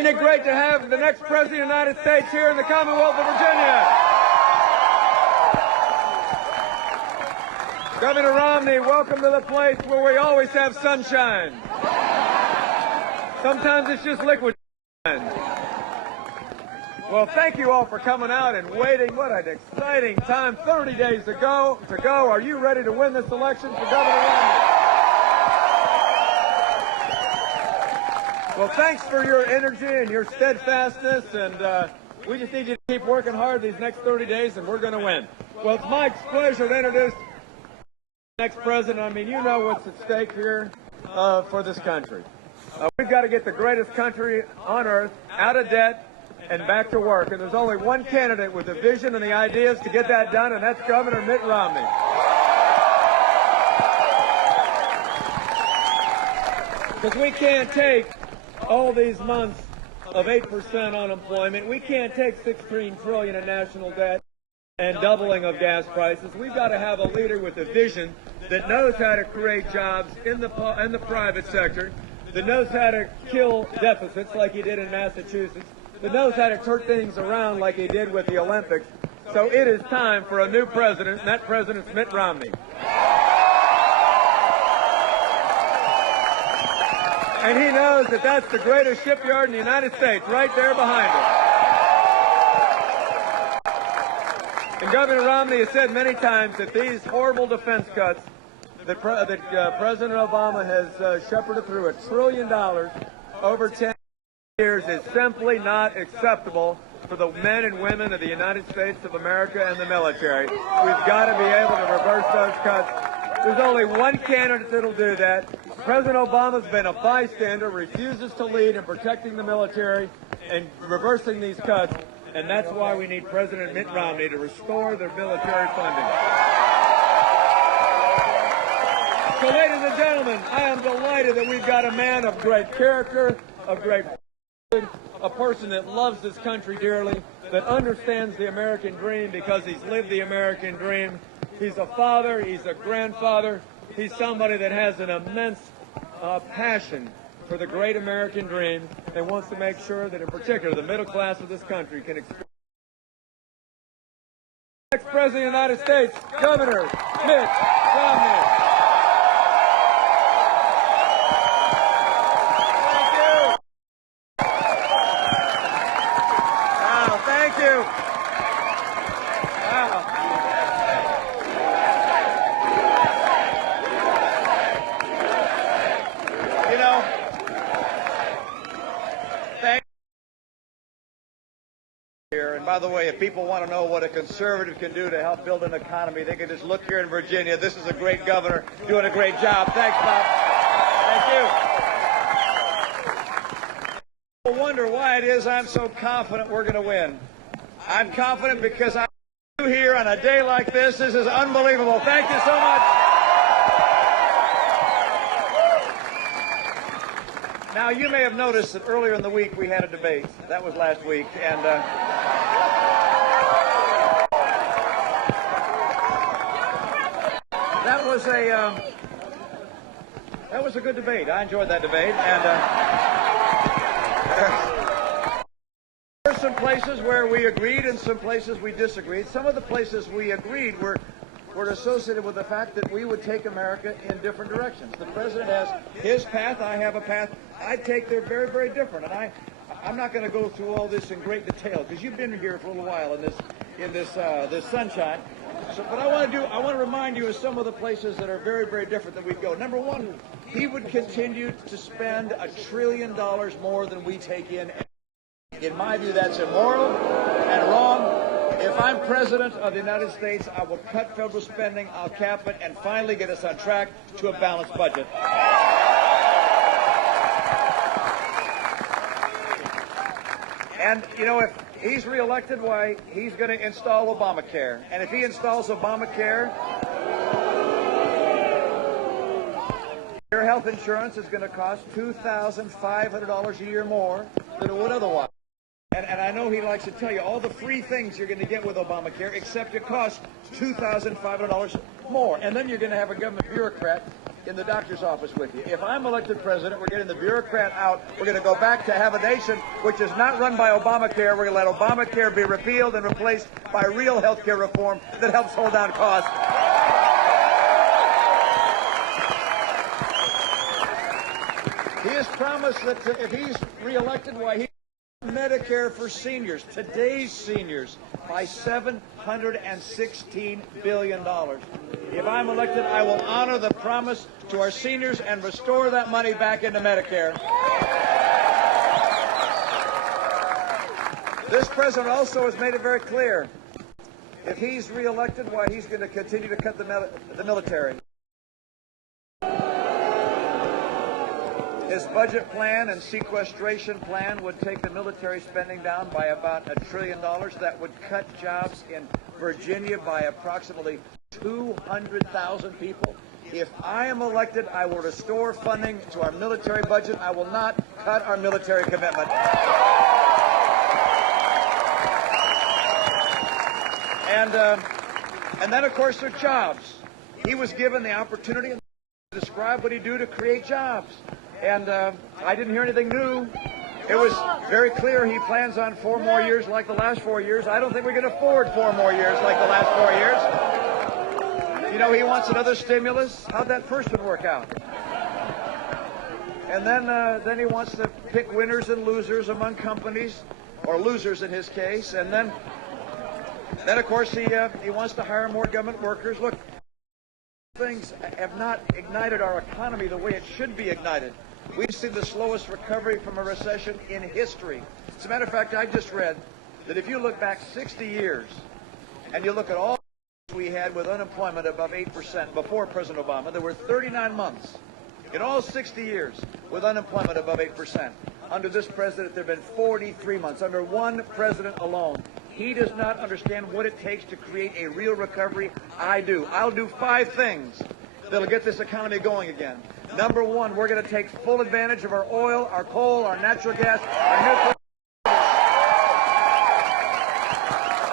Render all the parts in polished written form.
Isn't it great to have the next President of the United States here in the Commonwealth of Virginia? Governor Romney, welcome to the place where we always have sunshine. Sometimes it's just liquid sunshine. Well, thank you all for coming out and waiting. What an exciting time. 30 days to go. Are you ready to win this election for Governor Romney? Well, thanks for your energy and your steadfastness, and we just need you to keep working hard these next 30 days, and we're going to win. Well, it's my pleasure to introduce the next president. I mean, you know what's at stake here for this country. We've got to get the greatest country on earth out of debt and back to work. And there's only one candidate with the vision and the ideas to get that done, and that's Governor Mitt Romney. Because we can't take all these months of 8% unemployment. We can't take $16 trillion in national debt and doubling of gas prices. We've got to have a leader with a vision that knows how to create jobs in the private sector, that knows how to kill deficits like he did in Massachusetts, that knows how to turn things around like he did with the Olympics. So it is time for a new president, and that president's Mitt Romney. And he knows that that's the greatest shipyard in the United States, right there behind him. And Governor Romney has said many times that these horrible defense cuts that President Obama has shepherded through $1 trillion over 10 years is simply not acceptable for the men and women of the United States of America and the military. We've got to be able to reverse those cuts. There's only one candidate that'll do that. President Obama's been a bystander, refuses to lead in protecting the military and reversing these cuts, and that's why we need President Mitt Romney to restore their military funding. So, ladies and gentlemen, I am delighted that we've got a man of great character, of great a person that loves this country dearly, that understands the American dream because he's lived the American dream. He's a father, he's a grandfather, he's somebody that has an immense passion for the great American dream and wants to make sure that in particular the middle class of this country can experience. Next President of the United States, Governor Mitt Romney. And by the way, if people want to know what a conservative can do to help build an economy, they can just look here in Virginia. This is a great governor doing a great job. Thanks, Bob. Thank you. People wonder why it is I'm so confident we're going to win. I'm confident because I'm here on a day like this. This is unbelievable. Thank you so much. Now, you may have noticed that earlier in the week we had a debate. That was last week, and that was a good debate. I enjoyed that debate, and there were some places where we agreed and some places we disagreed. Some of the places we agreed were associated with the fact that we would take America in different directions. The president has his path, I have a path. I take they're very, very different, and I'm not going to go through all this in great detail because you've been here for a little while in this sunshine. So, but I want to remind you of some of the places that are very, very different that we'd go. Number one, he would continue to spend $1 trillion more than we take in. In my view, that's immoral and wrong. If I'm president of the United States, I will cut federal spending, I'll cap it, and finally get us on track to a balanced budget. And, you know, if he's reelected, why, he's going to install Obamacare. And if he installs Obamacare, your health insurance is going to cost $2,500 a year more than it would otherwise. And I know he likes to tell you all the free things you're going to get with Obamacare, except it costs $2,500 more. And then you're going to have a government bureaucrat in the doctor's office with you. If I'm elected president, we're getting the bureaucrat out. We're going to go back to have a nation which is not run by Obamacare. We're going to let Obamacare be repealed and replaced by real health care reform that helps hold down costs. He has promised that if he's reelected, why he Medicare for seniors, today's seniors, by $716 billion. If I'm elected, I will honor the promise to our seniors and restore that money back into Medicare. This president also has made it very clear, if he's reelected, why he's going to continue to cut the military. His budget plan and sequestration plan would take the military spending down by about $1 trillion. That would cut jobs in Virginia by approximately 200,000 people. If I am elected, I will restore funding to our military budget. I will not cut our military commitment. And then, of course, there are jobs. He was given the opportunity to describe what he'd do to create jobs. And I didn't hear anything new. It was very clear he plans on 4 more years like the last 4 years. I don't think we can afford 4 more years like the last 4 years. You know, he wants another stimulus. How'd that first one work out? And then he wants to pick winners and losers among companies, or losers in his case. And then of course, he wants to hire more government workers. Look, things have not ignited our economy the way it should be ignited. We've seen the slowest recovery from a recession in history. As a matter of fact, I just read that if you look back 60 years and you look at all we had with unemployment above 8% before President Obama, there were 39 months in all 60 years with unemployment above 8%. Under this president, there have been 43 months, under one president alone. He does not understand what it takes to create a real recovery. I do. I'll do 5 things that'll get this economy going again. Number 1, we're going to take full advantage of our oil, our coal, our natural gas, our Newport.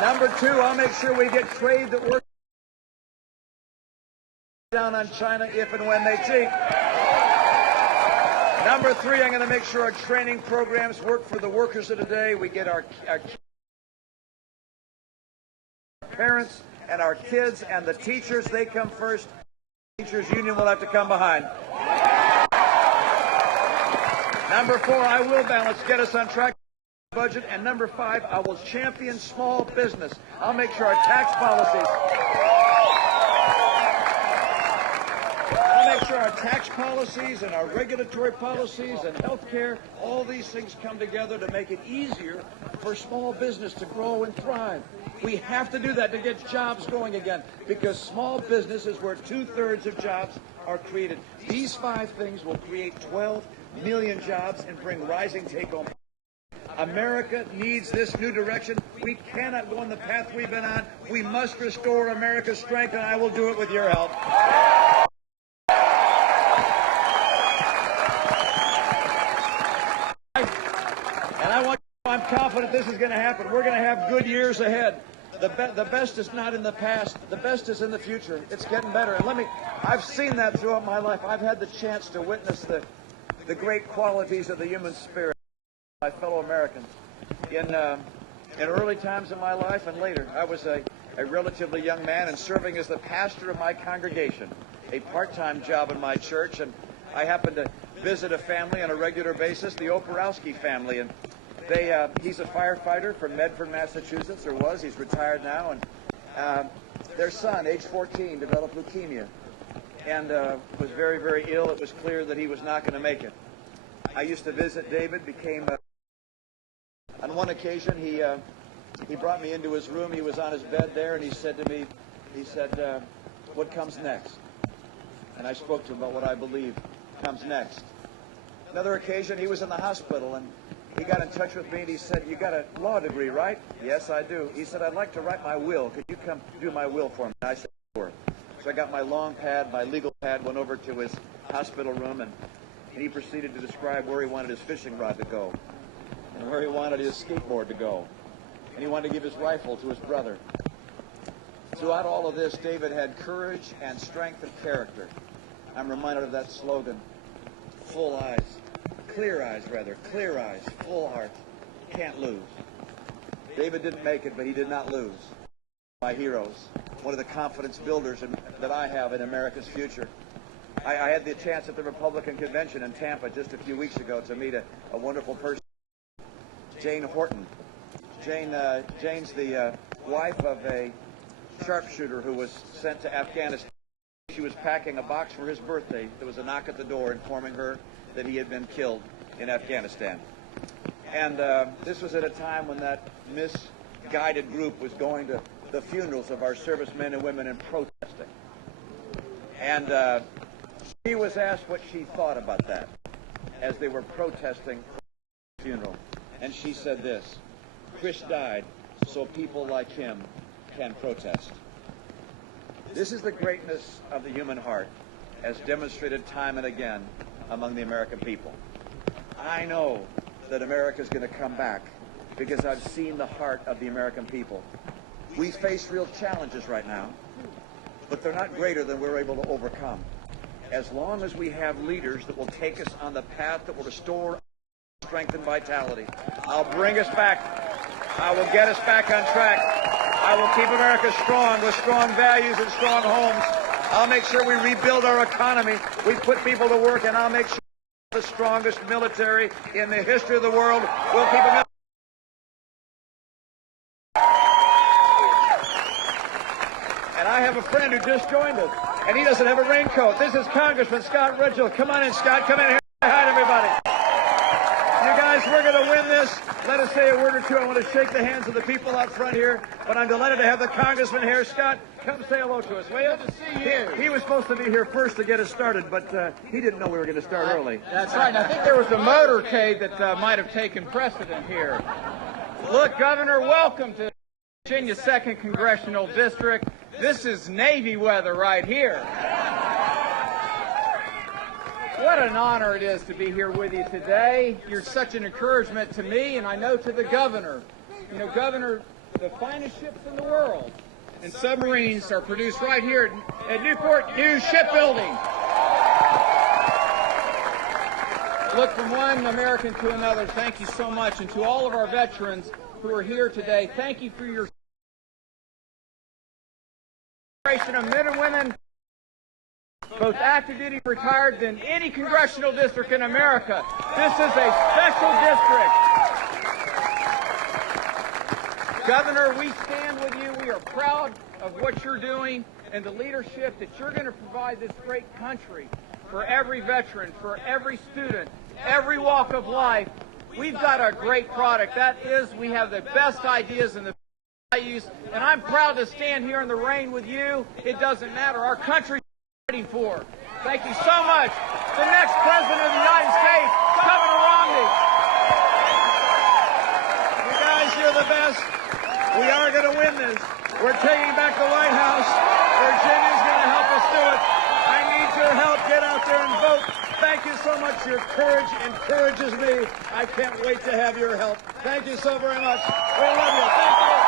Number 2, I'll make sure we get trade that works down on China if and when they cheat. Number 3, I'm going to make sure our training programs work for the workers of today. We get our parents and our kids and the teachers, they come first. Teachers union will have to come behind. Number 4, I will balance, get us on track budget. And number 5, I will champion small business. I'll make sure our tax policies, and our regulatory policies and health care, all these things come together to make it easier for small business to grow and thrive. We have to do that to get jobs going again, because small business is where 2/3 of jobs are created. These 5 things will create 12 million jobs and bring rising take-home. America needs this new direction. We cannot go on the path we've been on. We must restore America's strength, and I will do it with your help. I'm confident this is going to happen. We're going to have good years ahead. The best is not in the past. The best is in the future. It's getting better. And I've seen that throughout my life. I've had the chance to witness the great qualities of the human spirit, my fellow Americans. In early times of my life and later, I was a relatively young man and serving as the pastor of my congregation, a part-time job in my church. And I happened to visit a family on a regular basis, the Oporowski family. And he's a firefighter from Medford, Massachusetts, or was. He's retired now. And their son, age 14, developed leukemia and was very, very ill. It was clear that he was not going to make it. I used to visit David, on one occasion, he brought me into his room. He was on his bed there, and he said to me, what comes next? And I spoke to him about what I believe comes next. Another occasion, he was in the hospital, and he got in touch with me, and he said, "You got a law degree, right?" "Yes, I do." He said, "I'd like to write my will. Could you come do my will for me?" And I said, "Sure." So I got my long pad, my legal pad, went over to his hospital room, and he proceeded to describe where he wanted his fishing rod to go and where he wanted his skateboard to go. And he wanted to give his rifle to his brother. Throughout all of this, David had courage and strength of character. I'm reminded of that slogan, full eyes, clear eyes, full heart, can't lose. David didn't make it, but he did not lose. My heroes, one of the confidence builders that I have in America's future. I had the chance at the Republican convention in Tampa just a few weeks ago to meet a wonderful person, Jane Horton. Jane's the wife of a sharpshooter who was sent to Afghanistan. She was packing a box for his birthday. There was a knock at the door informing her that he had been killed in Afghanistan. And this was at a time when that misguided group was going to the funerals of our servicemen and women and protesting. And she was asked what she thought about that as they were protesting the funeral. And she said this, Chris died so people like him can protest. This is the greatness of the human heart as demonstrated time and again among the American people. I know that America is going to come back because I've seen the heart of the American people. We face real challenges right now, but they're not greater than we're able to overcome. As long as we have leaders that will take us on the path that will restore strength and vitality, I'll bring us back. I will get us back on track. I will keep America strong with strong values and strong homes. I'll make sure we rebuild our economy. We put people to work, and I'll make sure the strongest military in the history of the world will keep America. And I have a friend who just joined us, and he doesn't have a raincoat. This is Congressman Scott Ridgell. Come on in, Scott. Come in here. Hi, everybody. You guys, we're going to win this. Let us say a word or two. I want to shake the hands of the people out front here, but I'm delighted to have the congressman here. Scott, come say hello to us, will you? Good to see you. He was supposed to be here first to get us started, but he didn't know we were going to start early. That's right. I think there was a motorcade that might have taken precedent here. Look, Governor, welcome to Virginia's 2nd Congressional District. This is Navy weather right here. What an honor it is to be here with you today. You're such an encouragement to me, and I know to the governor. You know, Governor, the finest ships in the world and submarines are produced right here at Newport News Shipbuilding. Look, from one American to another, thank you so much. And to all of our veterans who are here today, thank you for your of men and women, both active duty and retired, than any congressional district in America. This is a special district. Governor, we stand with you. We are proud of what you're doing and the leadership that you're going to provide this great country for every veteran, for every student, every walk of life. We've got a great product. That is, we have the best ideas and the values, and I'm proud to stand here in the rain with you. It doesn't matter. Our country's waiting for. Thank you so much. The next President of the United States, Governor Romney. You guys, you're the best. We are going to win this. We're taking back the White House. Virginia's going to help us do it. I need your help. Get out there and vote. Thank you so much. Your courage encourages me. I can't wait to have your help. Thank you so very much. We love you. Thank you.